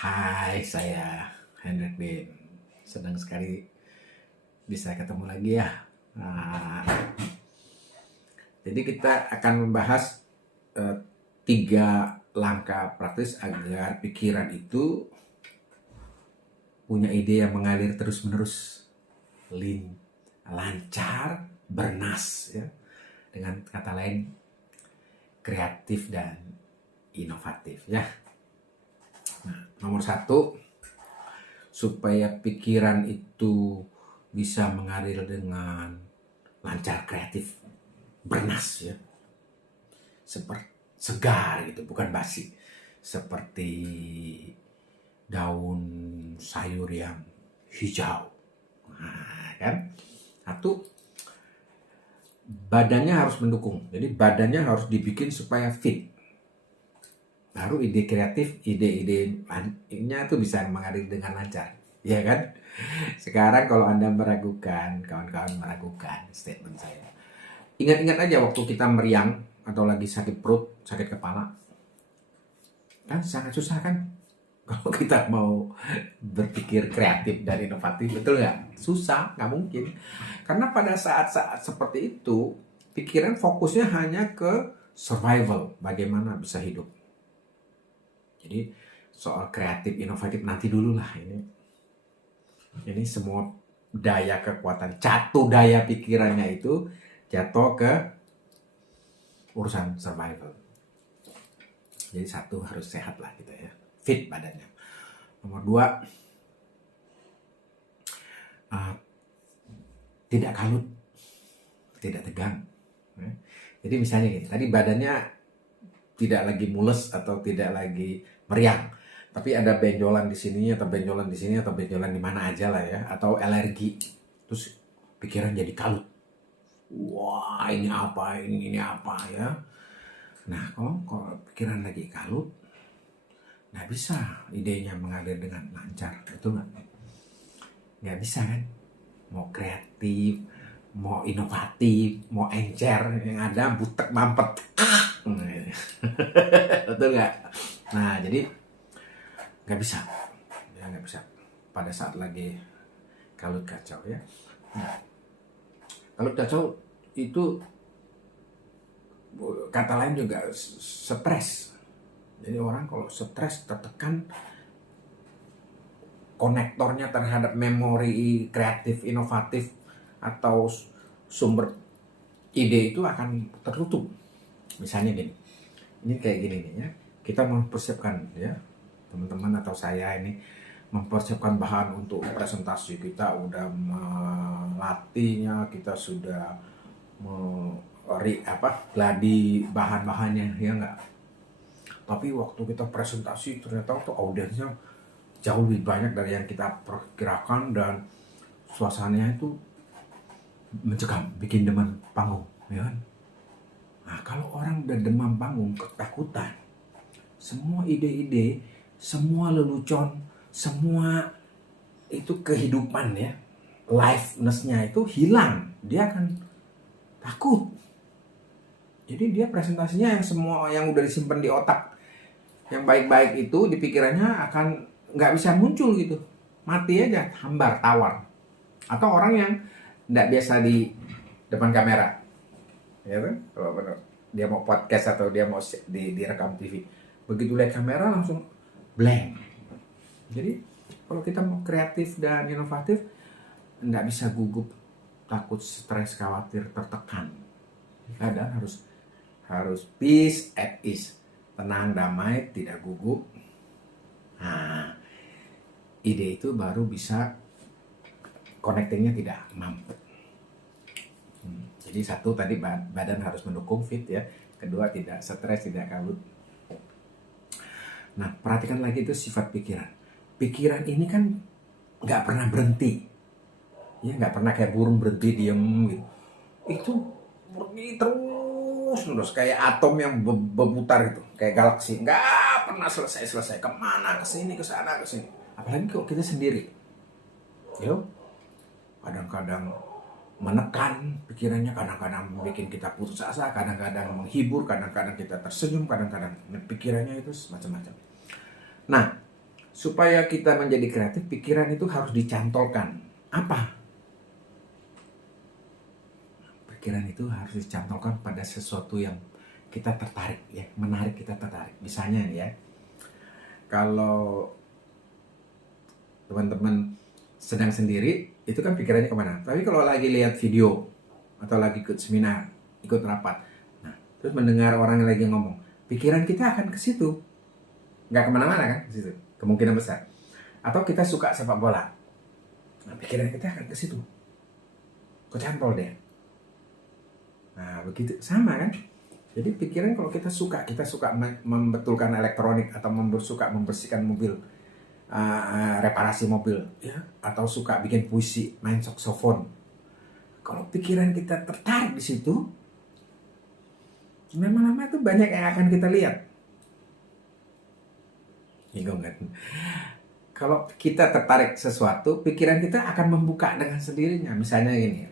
Hai, saya Hendrik Bin. Senang sekali bisa ketemu lagi ya. Nah, jadi kita akan membahas eh, 3 langkah praktis agar pikiran itu punya ide yang mengalir terus-menerus, lancar, bernas, ya. Dengan kata lain, kreatif dan inovatif, ya. Nah, nomor 1, supaya pikiran itu bisa mengalir dengan lancar, kreatif, bernas, ya, seperti segar gitu, bukan basi, seperti daun sayur yang hijau. Nah, kan? Satu, badannya harus mendukung. Jadi badannya harus dibikin supaya fit. Baru ide kreatif, ide-idenya itu bisa mengalir dengan lancar, ya kan? Sekarang kalau Anda meragukan, kawan-kawan meragukan statement saya, ingat-ingat aja waktu kita meriang atau lagi sakit perut, sakit kepala, kan sangat susah kan? Kalau kita mau berpikir kreatif dan inovatif, betul nggak? Susah, nggak mungkin. Karena pada saat-saat seperti itu, pikiran fokusnya hanya ke survival, bagaimana bisa hidup. Jadi soal kreatif, inovatif nanti dulu lah ini. Ini semua daya kekuatan, jatuh daya pikirannya itu jatuh ke urusan survival. Jadi satu, harus sehat lah gitu ya, fit badannya. Nomor 2, tidak kalut, tidak tegang. Jadi misalnya gitu, tadi badannya tidak lagi mules atau tidak lagi meriang, tapi ada benjolan di sini atau benjolan di sini atau benjolan di mana aja lah ya, atau alergi, terus pikiran jadi kalut. Wah, ini apa, ini apa ya. Nah, kalau pikiran lagi kalut, nggak bisa idenya mengalir dengan lancar, betul nggak? Nggak bisa kan? Mau kreatif, mau inovatif, mau encer, yang ada butek mampet. Betul nggak? Nah, jadi nggak bisa, ya nggak bisa pada saat lagi kalut kacau ya. Nah, kalut kacau itu kata lain juga stres. Jadi orang kalau stres, tertekan, konektornya terhadap memori kreatif, inovatif atau sumber ide itu akan tertutup. Misalnya gini, ini kayak gini nih ya, kita mempersiapkan ya, teman-teman atau saya ini mempersiapkan bahan untuk presentasi, kita udah melatihnya, kita sudah gladi bahan-bahannya, ya enggak. Tapi waktu kita presentasi ternyata tuh audiensnya jauh lebih banyak dari yang kita perkirakan dan suasananya itu mencekam, bikin demam panggung, ya kan? Nah, kalau orang udah demam panggung, ketakutan, semua ide-ide, semua lelucon, semua itu kehidupan ya, liveness-nya itu hilang, dia akan takut. Jadi dia presentasinya yang semua yang udah disimpan di otak, yang baik-baik itu di pikirannya akan nggak bisa muncul gitu, mati aja, hambar, tawar. Atau orang yang nggak biasa di depan kamera, ya kan? Kalau benar dia mau podcast atau dia mau direkam TV, begitu lihat kamera langsung blank. Jadi kalau kita mau kreatif dan inovatif, nggak bisa gugup, takut, stres, khawatir, tertekan. Kadang harus peace at ease, tenang, damai, tidak gugup. Nah, ide itu baru bisa connectingnya tidak mampet. Jadi satu tadi badan harus mendukung, fit ya. Kedua, tidak stres, tidak kalut. Nah, perhatikan lagi itu sifat pikiran. Pikiran ini kan nggak pernah berhenti, ya, nggak pernah kayak burung berhenti diem gitu. Itu murni terus kayak atom yang berputar itu, kayak galaksi, nggak pernah selesai, kemana, kesini, kesana, kesini. Apalagi kalau kita sendiri, yo, kadang-kadang menekan pikirannya, kadang-kadang bikin kita putus asa, kadang-kadang menghibur, kadang-kadang kita tersenyum, kadang-kadang pikirannya itu macam-macam. Nah, supaya kita menjadi kreatif, pikiran itu harus dicantolkan. Apa? Pikiran itu harus dicantolkan pada sesuatu yang kita tertarik, ya, menarik kita tertarik. Misalnya ya, kalau teman-teman sedang sendiri, itu kan pikirannya kemana? Tapi kalau lagi lihat video atau lagi ikut seminar, ikut rapat, nah, terus mendengar orang yang lagi ngomong, pikiran kita akan ke situ, nggak kemana-mana kan, ke situ, kemungkinan besar. Atau kita suka sepak bola, nah, pikiran kita akan ke situ, kecantol deh. Nah, begitu sama kan? Jadi pikiran kalau kita suka membetulkan elektronik atau suka membersihkan mobil, reparasi mobil, ya, atau suka bikin puisi, main saksofon. Kalau pikiran kita tertarik di situ, lama-lama itu banyak yang akan kita lihat. Bingung kan? Kalau kita tertarik sesuatu, pikiran kita akan membuka dengan sendirinya. Misalnya gini,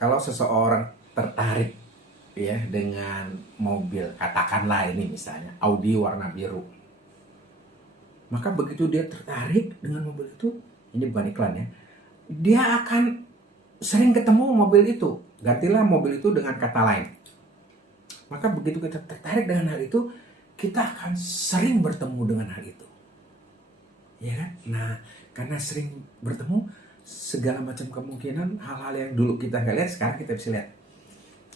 kalau seseorang tertarik ya dengan mobil, katakanlah ini misalnya Audi warna biru, maka begitu dia tertarik dengan mobil itu, ini bukan iklan ya, dia akan sering ketemu mobil itu. Gantilah mobil itu dengan kata lain. Maka begitu kita tertarik dengan hal itu, kita akan sering bertemu dengan hal itu, ya kan? Nah, karena sering bertemu, segala macam kemungkinan hal-hal yang dulu kita nggak lihat, sekarang kita bisa lihat.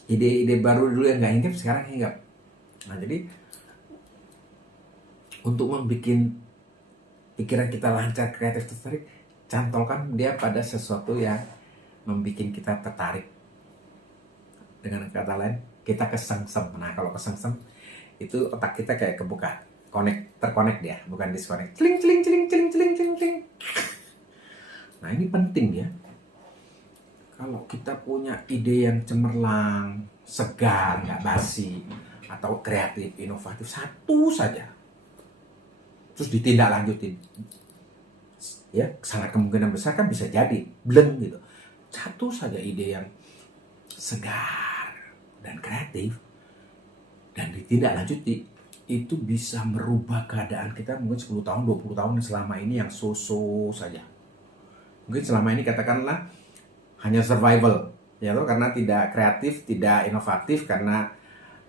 Ide-ide baru dulu yang nggak hinggap, sekarang hinggap. Nah, jadi untuk membuat pikiran kita lancar, kreatif, tertarik, cantolkan dia pada sesuatu yang membuat kita tertarik. Dengan kata lain, kita kesengsem. Nah, kalau kesengsem, itu otak kita kayak kebuka, terkonek dia, bukan disconnect. Celing, celing, celing, celing, celing, celing, celing. Nah, ini penting ya. Kalau kita punya ide yang cemerlang, segar, nggak basi, atau kreatif, inovatif, satu saja, terus ditindaklanjutin, ya, sangat kemungkinan besar kan bisa jadi blend gitu. Satu saja ide yang segar dan kreatif dan ditindaklanjuti, itu bisa merubah keadaan kita mungkin 10 tahun, 20 tahun selama ini yang so-so saja. Mungkin selama ini katakanlah hanya survival, ya loh, karena tidak kreatif, tidak inovatif, karena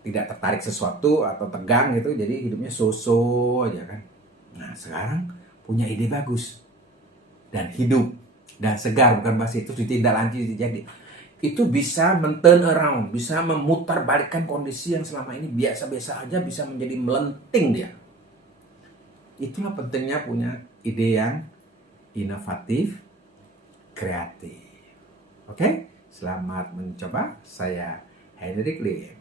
tidak tertarik sesuatu atau tegang gitu, jadi hidupnya so-so aja kan. Nah, sekarang punya ide bagus dan hidup dan segar, bukan basi, itu ditindaklanjuti, jadi itu bisa men-turn around, bisa memutarbalikkan kondisi yang selama ini biasa-biasa aja, bisa menjadi melenting dia. Itulah pentingnya punya ide yang inovatif, kreatif. Oke, selamat mencoba. Saya Hendrik Lim.